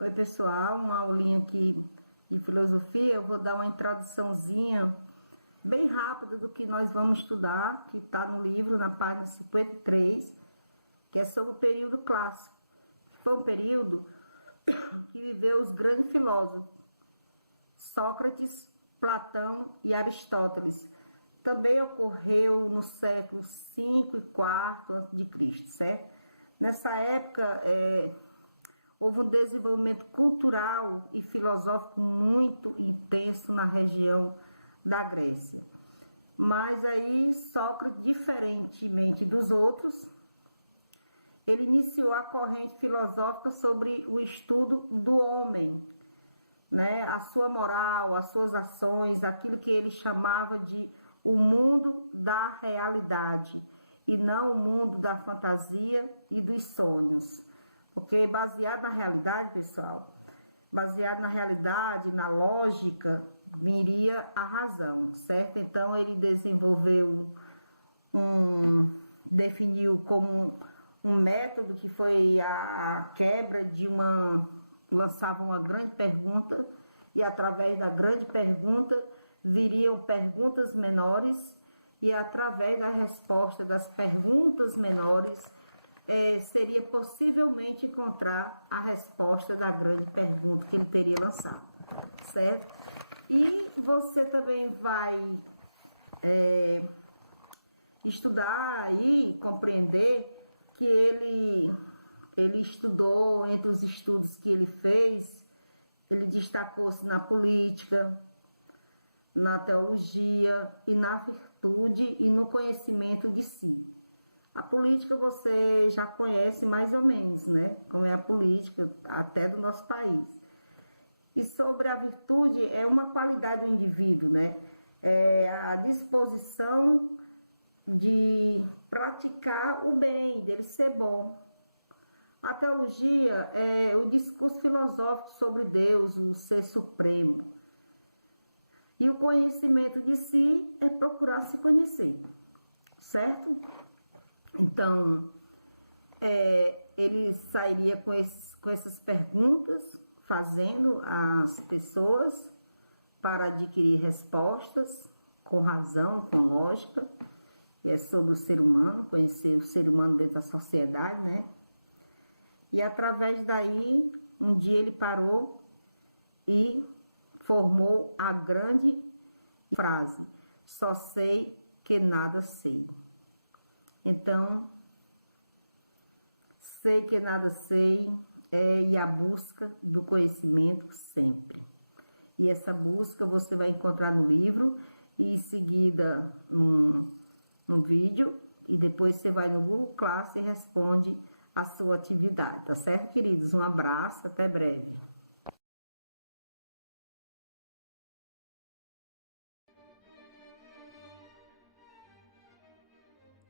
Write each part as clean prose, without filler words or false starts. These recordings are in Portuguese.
Oi, pessoal, uma aulinha aqui de filosofia. Eu vou dar uma introduçãozinha bem rápida do que nós vamos estudar, que está no livro, na página 53, que é sobre o período clássico. Foi um período que viveu os grandes filósofos, Sócrates, Platão e Aristóteles. Também ocorreu no século V e IV a.C., certo? Nessa época, houve um desenvolvimento cultural e filosófico muito intenso na região da Grécia. Mas aí Sócrates, diferentemente dos outros, ele iniciou a corrente filosófica sobre o estudo do homem, né? A sua moral, as suas ações, aquilo que ele chamava de o mundo da realidade e não o mundo da fantasia e dos sonhos. Porque baseado na realidade, pessoal, baseado na realidade, na lógica, viria a razão, certo? Então ele definiu como um método que foi a quebra de lançava uma grande pergunta e através da grande pergunta viriam perguntas menores e através da resposta das perguntas menores seria possivelmente encontrar a resposta da grande pergunta que ele teria lançado, certo? E você também vai estudar e compreender que ele estudou, entre os estudos que ele fez, ele destacou-se na política, na teologia e na virtude e no conhecimento de si. A política você já conhece mais ou menos, né? Como é a política até do nosso país. E sobre a virtude, é uma qualidade do indivíduo, né? É a disposição de praticar o bem, dele ser bom. A teologia é o discurso filosófico sobre Deus, o ser supremo. E o conhecimento de si é procurar se conhecer, certo? Então, ele sairia com essas perguntas, fazendo as pessoas para adquirir respostas com razão, com lógica. É sobre o ser humano, conhecer o ser humano dentro da sociedade, né? E através daí, um dia ele parou e formou a grande frase: só sei que nada sei. Então, sei que nada sei e a busca do conhecimento sempre. E essa busca você vai encontrar no livro e em seguida no vídeo, e depois você vai no Google Class e responde a sua atividade, tá certo, queridos? Um abraço, até breve.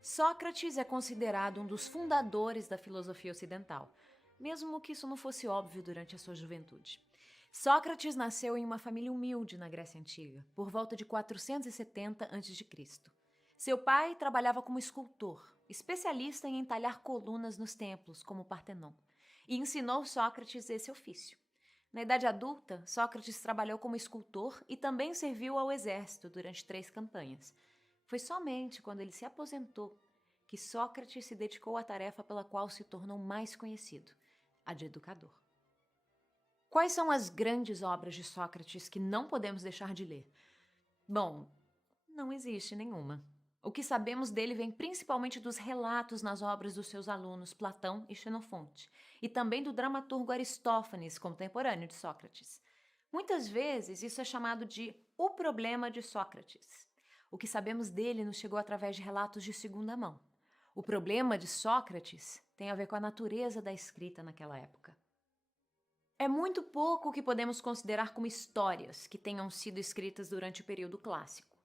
Sócrates é considerado um dos fundadores da filosofia ocidental, mesmo que isso não fosse óbvio durante a sua juventude. Sócrates nasceu em uma família humilde na Grécia Antiga, por volta de 470 a.C. Seu pai trabalhava como escultor, especialista em entalhar colunas nos templos, como o Partenon, e ensinou Sócrates esse ofício. Na idade adulta, Sócrates trabalhou como escultor e também serviu ao exército durante 3 campanhas. Foi somente quando ele se aposentou que Sócrates se dedicou à tarefa pela qual se tornou mais conhecido, a de educador. Quais são as grandes obras de Sócrates que não podemos deixar de ler? Bom, não existe nenhuma. O que sabemos dele vem principalmente dos relatos nas obras dos seus alunos Platão e Xenofonte, e também do dramaturgo Aristófanes, contemporâneo de Sócrates. Muitas vezes isso é chamado de o problema de Sócrates. O que sabemos dele nos chegou através de relatos de segunda mão. O problema de Sócrates tem a ver com a natureza da escrita naquela época. É muito pouco o que podemos considerar como histórias que tenham sido escritas durante o período clássico.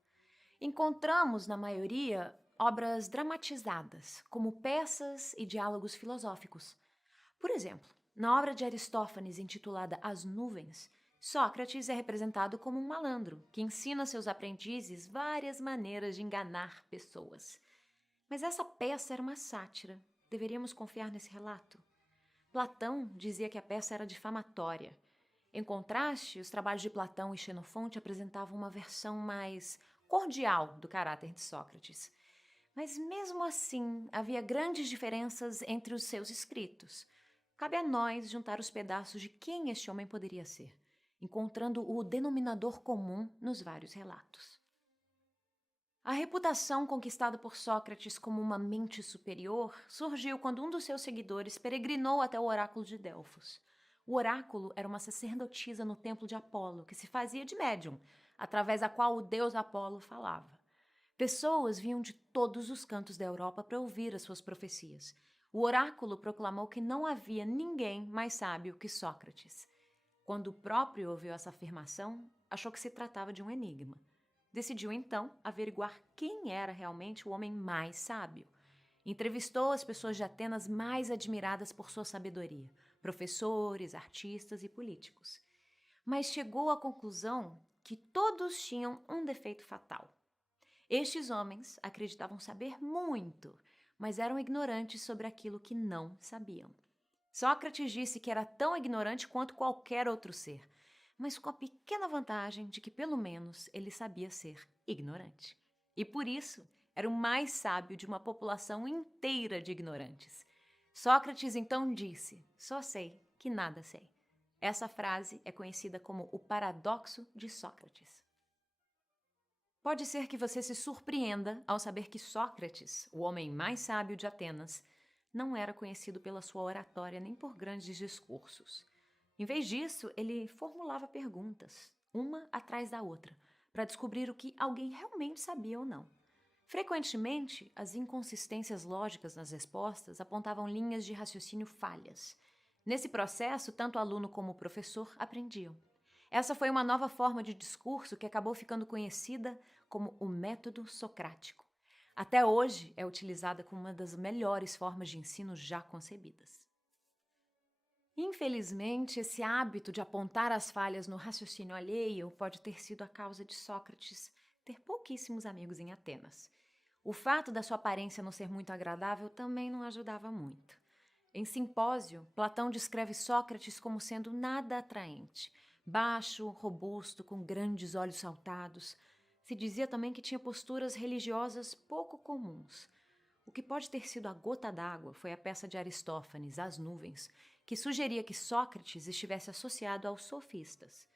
Encontramos, na maioria, obras dramatizadas, como peças e diálogos filosóficos. Por exemplo, na obra de Aristófanes intitulada As Nuvens, Sócrates é representado como um malandro que ensina a seus aprendizes várias maneiras de enganar pessoas. Mas essa peça era uma sátira. Deveríamos confiar nesse relato? Platão dizia que a peça era difamatória. Em contraste, os trabalhos de Platão e Xenofonte apresentavam uma versão mais cordial do caráter de Sócrates. Mas mesmo assim, havia grandes diferenças entre os seus escritos. Cabe a nós juntar os pedaços de quem este homem poderia ser, encontrando o denominador comum nos vários relatos. A reputação conquistada por Sócrates como uma mente superior surgiu quando um dos seus seguidores peregrinou até o oráculo de Delfos. O oráculo era uma sacerdotisa no templo de Apolo, que se fazia de médium, através da qual o deus Apolo falava. Pessoas vinham de todos os cantos da Europa para ouvir as suas profecias. O oráculo proclamou que não havia ninguém mais sábio que Sócrates. Quando o próprio ouviu essa afirmação, achou que se tratava de um enigma. Decidiu, então, averiguar quem era realmente o homem mais sábio. Entrevistou as pessoas de Atenas mais admiradas por sua sabedoria, professores, artistas e políticos. Mas chegou à conclusão que todos tinham um defeito fatal. Estes homens acreditavam saber muito, mas eram ignorantes sobre aquilo que não sabiam. Sócrates disse que era tão ignorante quanto qualquer outro ser, mas com a pequena vantagem de que pelo menos ele sabia ser ignorante. E por isso era o mais sábio de uma população inteira de ignorantes. Sócrates então disse: "Só sei que nada sei." Essa frase é conhecida como o paradoxo de Sócrates. Pode ser que você se surpreenda ao saber que Sócrates, o homem mais sábio de Atenas, não era conhecido pela sua oratória nem por grandes discursos. Em vez disso, ele formulava perguntas, uma atrás da outra, para descobrir o que alguém realmente sabia ou não. Frequentemente, as inconsistências lógicas nas respostas apontavam linhas de raciocínio falhas. Nesse processo, tanto o aluno como o professor aprendiam. Essa foi uma nova forma de discurso que acabou ficando conhecida como o método socrático. Até hoje é utilizada como uma das melhores formas de ensino já concebidas. Infelizmente, esse hábito de apontar as falhas no raciocínio alheio pode ter sido a causa de Sócrates ter pouquíssimos amigos em Atenas. O fato da sua aparência não ser muito agradável também não ajudava muito. Em Simpósio, Platão descreve Sócrates como sendo nada atraente, baixo, robusto, com grandes olhos saltados. Se dizia também que tinha posturas religiosas pouco comuns. O que pode ter sido a gota d'água foi a peça de Aristófanes, As Nuvens, que sugeria que Sócrates estivesse associado aos sofistas.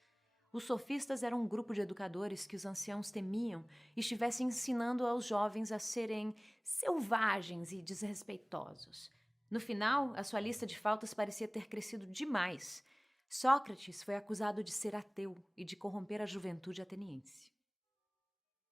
Os sofistas eram um grupo de educadores que os anciãos temiam e estivessem ensinando aos jovens a serem selvagens e desrespeitosos. No final, a sua lista de faltas parecia ter crescido demais. Sócrates foi acusado de ser ateu e de corromper a juventude ateniense.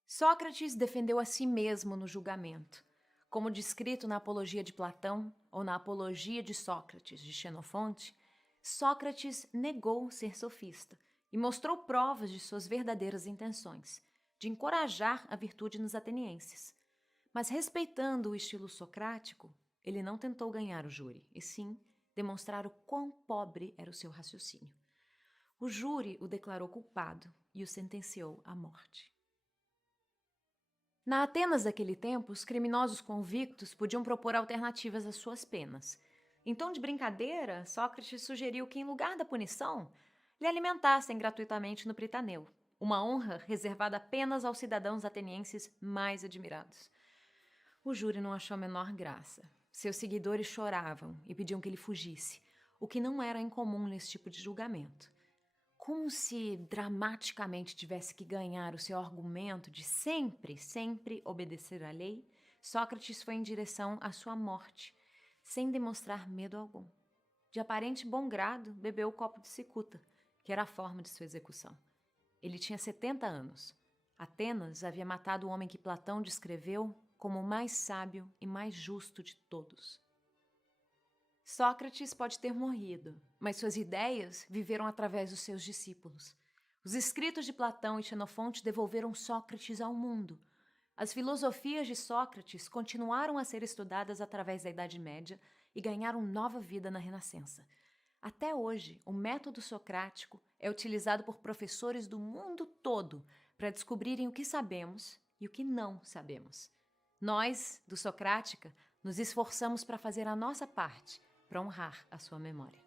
Sócrates defendeu a si mesmo no julgamento. Como descrito na Apologia de Platão ou na Apologia de Sócrates, de Xenofonte, Sócrates negou ser sofista e mostrou provas de suas verdadeiras intenções, de encorajar a virtude nos atenienses. Mas respeitando o estilo socrático, ele não tentou ganhar o júri, e sim demonstrar o quão pobre era o seu raciocínio. O júri o declarou culpado e o sentenciou à morte. Na Atenas daquele tempo, os criminosos convictos podiam propor alternativas às suas penas. Em tom de brincadeira, Sócrates sugeriu que, em lugar da punição, lhe alimentassem gratuitamente no Pritaneu, uma honra reservada apenas aos cidadãos atenienses mais admirados. O júri não achou a menor graça. Seus seguidores choravam e pediam que ele fugisse, o que não era incomum nesse tipo de julgamento. Como se dramaticamente tivesse que ganhar o seu argumento de sempre obedecer à lei, Sócrates foi em direção à sua morte, sem demonstrar medo algum. De aparente bom grado, bebeu o copo de cicuta, que era a forma de sua execução. Ele tinha 70 anos. Atenas havia matado o homem que Platão descreveu como o mais sábio e mais justo de todos. Sócrates pode ter morrido, mas suas ideias viveram através dos seus discípulos. Os escritos de Platão e Xenofonte devolveram Sócrates ao mundo. As filosofias de Sócrates continuaram a ser estudadas através da Idade Média e ganharam nova vida na Renascença. Até hoje, o método socrático é utilizado por professores do mundo todo para descobrirem o que sabemos e o que não sabemos. Nós, do Socrática, nos esforçamos para fazer a nossa parte, para honrar a sua memória.